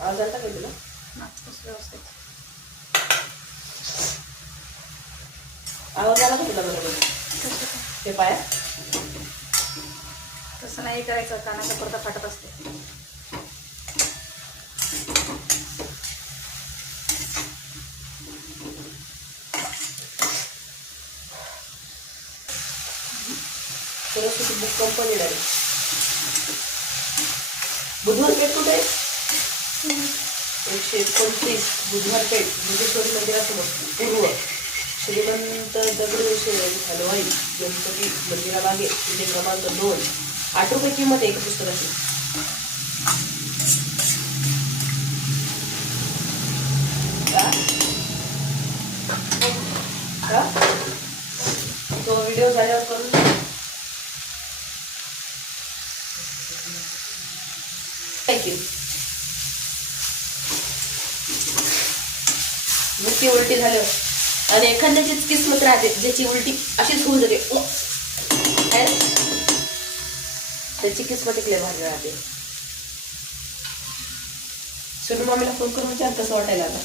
आवाज आला का तुला? व्यवस्थित आवाज आला का तुला बरोबर? ते पाया तसं नाही करायचं, कानाचा पडदा फाटत असते. Saraswati book company direct. बुधवार पेठ कुठे आहे? 129 बुधवार पेठ बुधेश्वरी मंदिरासमोर पूर्व श्रीमंत दगडूशेठ हलवाई गणपती मंदिरामागे तिथे क्रमांक 2. 8 रुपये किंमत आहे एका पुस्तकाची. तो व्हिडिओ झाल्यावर करून थँक्यू. नुसती उलटी झालं आणि एखाद्याचीच किस्मत राहते ज्याची उलटी अशीच होऊन जाते, त्याची किस्मत इकडे भारी राहते. सोनू मामीला फोन करून विचार कसं वाटायला आता.